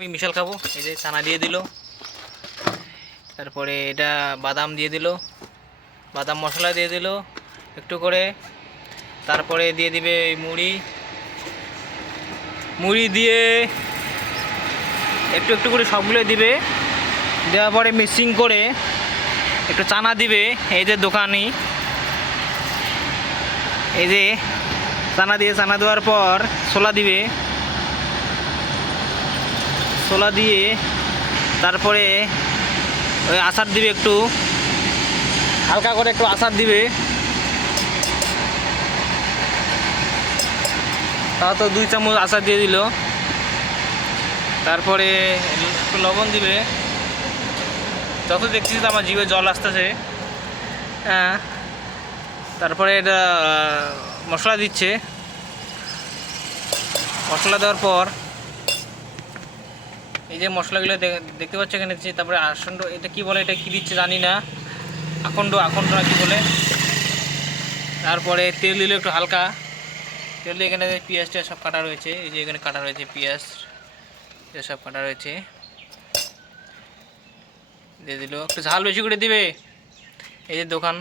আমি মিশাল খাব। এই যে চানা দিয়ে দিল। তারপরে এটা বাদাম দিয়ে দিল। বাদাম মশলা দিয়ে দিল একটু করে। তারপরে দিয়ে দিবে মুড়ি। মুড়ি দিয়ে একটু একটু করে সবগুলো দিবে। দেওয়ার পরে মিক্সিং করে একটু চানা দিবে। এই যে দোকানি। এই যে চানা দিয়ে চানা দেওয়ার পর ছোলা দিবে। ছোলা দিয়ে তারপরে ওই আচার দিবে একটু। হালকা করে একটু আচার দিবে। তাও তো দুই চামচ আচার দিয়ে দিল। তারপরে একটু লবণ দিবে। যত দেখছি তো আমার জিভে জল আসতেছে। হ্যাঁ। তারপরে এটা মশলা দিচ্ছে। মশলা দেওয়ার পর এই যে মশলাগুলো দেখতে পাচ্ছ এখানে দিচ্ছে তারপরে আসন্ড এটা কি বলে, এটা কি দিচ্ছে জানি না। আখণ্ড আখণ্ড না কি বলে। তারপরে তেল দিলে একটু হালকা। তেল দিয়ে এখানে পেঁয়াজ টিয়াজ সব কাটা রয়েছে। এই যে এখানে কাটা রয়েছে পেঁয়াজ সব কাটা রয়েছে। দিয়ে দিল, একটু ঝাল বেশি করে দিবে। এই যে দোকান,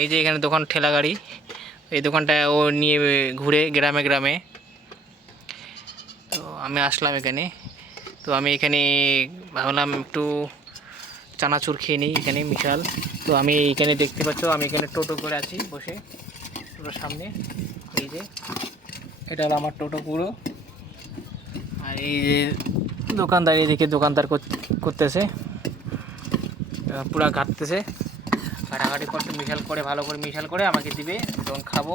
এই যে এখানে দোকান ঠেলা গাড়ি। এই দোকানটা ও নিয়ে ঘুরে গ্রামে গ্রামে। তো আমি আসলাম এখানে। তো আমি এখানে ভাবলাম একটু চানাচুর খেয়ে নিই এখানে মিশাল তো আমি এখানে দেখতে পাচ্ছ, আমি এখানে টোটো করে আছি বসে। টোটোর সামনে, এই যে, এটা হলো আমার টোটো পুরো। আর এই যে দোকানদার, এদিকে দোকানদার করতেছে। পুরা ঘাটতেছে। ঘাটাঘাটি করতে মিশাল করে, ভালো করে মিশাল করে আমাকে দিবে তখন খাব।